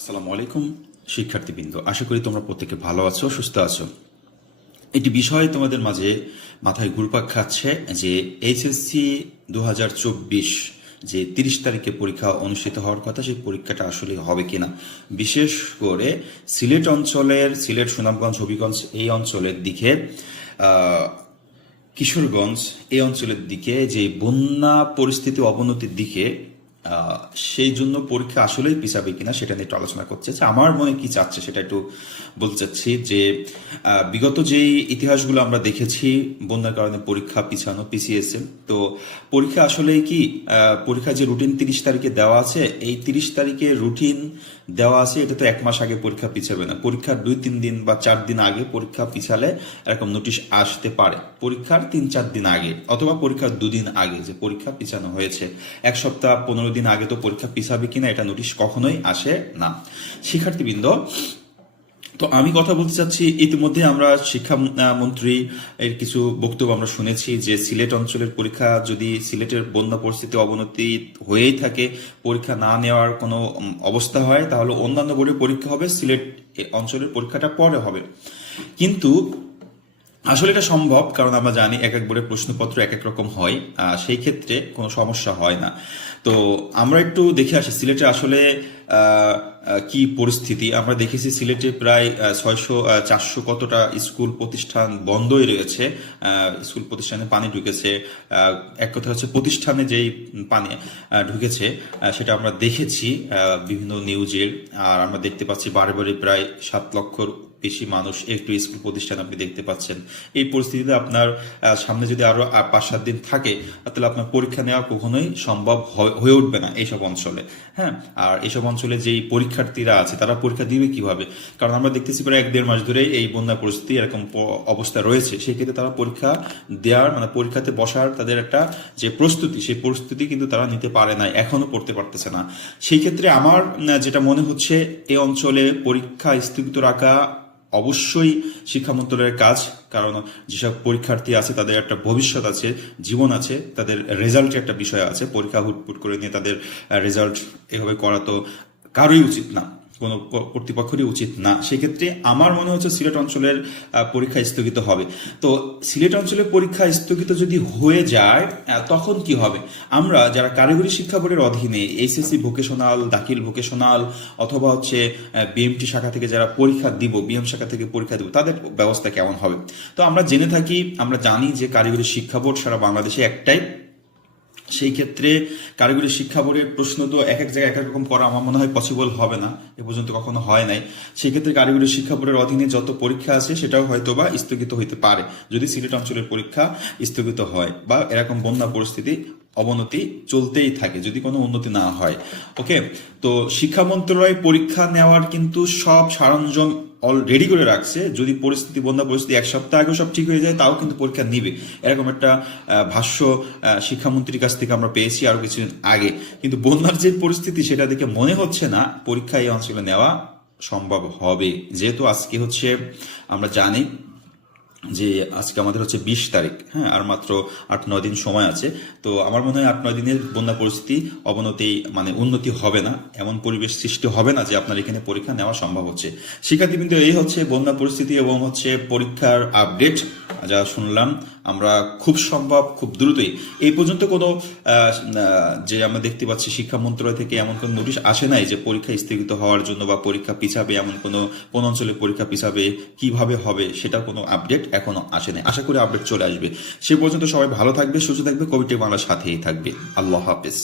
আসসালামু আলাইকুম, শিক্ষার্থীবৃন্দ। আশা করি তোমরা প্রত্যেকে ভালো আছো, সুস্থ আছো। একটি বিষয় তোমাদের মাঝে মাথায় ঘুরপাক খাচ্ছে যে এইচএসসি দু হাজার চব্বিশ যে তিরিশ তারিখে পরীক্ষা অনুষ্ঠিত হওয়ার কথা, সেই পরীক্ষাটা আসলে হবে কিনা? বিশেষ করে সিলেট অঞ্চলের, সিলেট সুনামগঞ্জ, হবিগঞ্জ এই অঞ্চলের দিকে কিশোরগঞ্জ এই অঞ্চলের দিকে যে বন্যা পরিস্থিতি অবনতির দিকে সেই জন্য পরীক্ষা আসলেই পিছাবে কিনা সেটা নিয়ে একটু আলোচনা করছে যে আমার মনে কি চাচ্ছে সেটা একটু বলতে চাচ্ছি যে বিগত যেই ইতিহাসগুলো আমরা দেখেছি, বন্যার কারণে পরীক্ষা পিছানো পিছিয়েছে তো পরীক্ষা আসলে কি পরীক্ষা যে রুটিন তিরিশ তারিখে দেওয়া আছে, এই তিরিশ তারিখে রুটিন দেওয়া আছে, এটা তো এক মাস আগে পরীক্ষা পিছাবে না। পরীক্ষার দুই, তিন দিন বা চার দিন আগে পরীক্ষা পিছালে এরকম নোটিশ আসতে পারে। পরীক্ষার তিন, চার দিন আগে, অথবা পরীক্ষার দুদিন আগে যে পরীক্ষা পিছানো হয়েছে, এক সপ্তাহ, পনেরো দিন আগে তো পরীক্ষা পিছাবে কিনা এটা নোটিশ কখনোই আসে না। শিক্ষার্থীবৃন্দ তো আমি কথা বলতে চাচ্ছি ইতিমধ্যে আমরা শিক্ষা আহ, মন্ত্রী এর কিছু বক্তব্য আমরা শুনেছি যে সিলেট অঞ্চলের পরীক্ষা যদি সিলেটের বন্যা পরিস্থিতি অবনতি হয়েই থাকে পরীক্ষা না নেওয়ার কোনো অবস্থা হয় তাহলে অন্যান্য বোর্ডের পরীক্ষা হবে সিলেট অঞ্চলের পরীক্ষাটা পরে হবে। কিন্তু আসলে এটা সম্ভব, কারণ আমরা জানি এক এক বোর্ডের প্রশ্নপত্র এক এক রকম হয় সেই ক্ষেত্রে কোনো সমস্যা হয় না। তো আমরা একটু দেখে আসি সিলেটে আসলে কি পরিস্থিতি? আমরা দেখেছি সিলেটে প্রায় ছয়শো চারশো কতটা স্কুল প্রতিষ্ঠান বন্ধই রয়েছে। স্কুল প্রতিষ্ঠানে পানি ঢুকেছে। এক কথা হচ্ছে প্রতিষ্ঠানে যেই পানি ঢুকেছে সেটা আমরা দেখেছি বিভিন্ন নিউজে। আর আমরা দেখতে পাচ্ছি বারে বারে প্রায় সাত লক্ষর বেশি মানুষ একটু স্কুল প্রতিষ্ঠান আপনি দেখতে পাচ্ছেন। এই পরিস্থিতিতে আপনার সামনে যদি আরও পাঁচ, সাত দিন থাকে, তাহলে আপনার পরীক্ষা নেওয়া কখনোই সম্ভব হয়ে উঠবে না এইসব অঞ্চলে। হ্যাঁ? আর এইসব অঞ্চলে যেই পরীক্ষার্থীরা আছে, তারা পরীক্ষা দিবে কীভাবে? কারণ আমরা দেখতেছি প্রায় এক দেড় মাস ধরে এই বন্যা পরিস্থিতি এরকম অবস্থা রয়েছে। সেই ক্ষেত্রে তারা পরীক্ষা দেওয়ার মানে পরীক্ষাতে বসার তাদের একটা যে প্রস্তুতি, সেই প্রস্তুতি কিন্তু তারা নিতে পারে না এখনও পড়তে পারতেছে না। সেই ক্ষেত্রে আমার যেটা মনে হচ্ছে এই অঞ্চলে পরীক্ষা স্থগিত রাখা অবশ্যই শিক্ষা মন্ত্রণালয়ের কাজ, কারণ যেসব পরীক্ষার্থী আছে, তাদের একটা ভবিষ্যৎ আছে, জীবন আছে, তাদের রেজাল্টের একটা বিষয় আছে। পরীক্ষা হুটপুট করে নিয়ে তাদের রেজাল্ট এভাবে করা তো কারোই উচিত না, কোনো কর্তৃপক্ষেরই উচিত না। সেক্ষেত্রে আমার মনে হচ্ছে সিলেট অঞ্চলের পরীক্ষা স্থগিত হবে। তো সিলেট অঞ্চলের পরীক্ষা স্থগিত যদি হয়ে যায় তখন কি হবে? আমরা যারা কারিগরি শিক্ষা বোর্ডের অধীনে, এইচএসসি ভোকেশনাল, দাখিল ভোকেশনাল, অথবা হচ্ছে বিএমটি শাখা থেকে যারা পরীক্ষা দিব, বিএম শাখা থেকে পরীক্ষা দিব, তাদের ব্যবস্থা কেমন হবে? তো আমরা জেনে থাকি, আমরা জানি যে কারিগরি শিক্ষা বোর্ড সারা বাংলাদেশে একটাই। সেই ক্ষেত্রে কারিগরি শিক্ষা বোর্ডের প্রশ্ন তো এক এক জায়গায় এক এক রকম করা আমার মনে হয় পসিবল হবে না। এ পর্যন্ত কখনো হয় নাই। সেই ক্ষেত্রে কারিগরি শিক্ষা বোর্ডের অধীনে যত পরীক্ষা আছে সেটাও হয়তো বা স্থগিত হইতে পারে। যদি সিলেট অঞ্চলের পরীক্ষা স্থগিত হয় বা এরকম বন্যা পরিস্থিতি অবনতি চলতেই থাকে, যদি কোনো উন্নতি না হয়। ওকে তো শিক্ষা মন্ত্রণালয় পরীক্ষা নেওয়ার কিন্তু সব সরঞ্জাম অলরেডি করে রাখছে, যদি পরিস্থিতি বন্যা পরিস্থিতি এক সপ্তাহ আগে সব ঠিক হয়ে যায়, তাও কিন্তু পরীক্ষা নিবে। এরকম একটা ভাষ্য শিক্ষামন্ত্রীর কাছ থেকে আমরা পেয়েছি আরও কিছুদিন আগে। কিন্তু বন্যার যে পরিস্থিতি, সেটা দেখে মনে হচ্ছে না পরীক্ষা এই অঞ্চলে নেওয়া সম্ভব হবে। যেহেতু আজকে হচ্ছে, আমরা জানি যে আজকে আমাদের হচ্ছে বিশ তারিখ হ্যাঁ আর মাত্র আট, নয় দিন সময় আছে। তো আমার মনে হয় আট, নয় দিনের বন্যা পরিস্থিতি অবনতি মানে উন্নতি হবে না, এমন পরিবেশ সৃষ্টি হবে না যে আপনার এখানে পরীক্ষা নেওয়া সম্ভব হচ্ছে। শিক্ষার্থীবৃন্দ, এই হচ্ছে বন্যা পরিস্থিতি এবং হচ্ছে পরীক্ষার আপডেট যা শুনলাম। আমরা খুব সম্ভব খুব দ্রুতই। এই পর্যন্ত কোনো যে আমরা দেখতে পাচ্ছি শিক্ষা মন্ত্রালয় থেকে এমন কোনো নোটিশ আসে নাই যে পরীক্ষা স্থগিত হওয়ার জন্য বা পরীক্ষা পিছাবে এমন কোনো, কোন অঞ্চলে পরীক্ষা পিছাবে, কীভাবে হবে সেটা কোনো আপডেট এখনও আসে নাই। আশা করি আপডেট চলে আসবে। সে পর্যন্ত সবাই ভালো থাকবে, সুস্থ থাকবে, কবিটি বাংলার সাথেই থাকবে। আল্লাহ হাফেজ।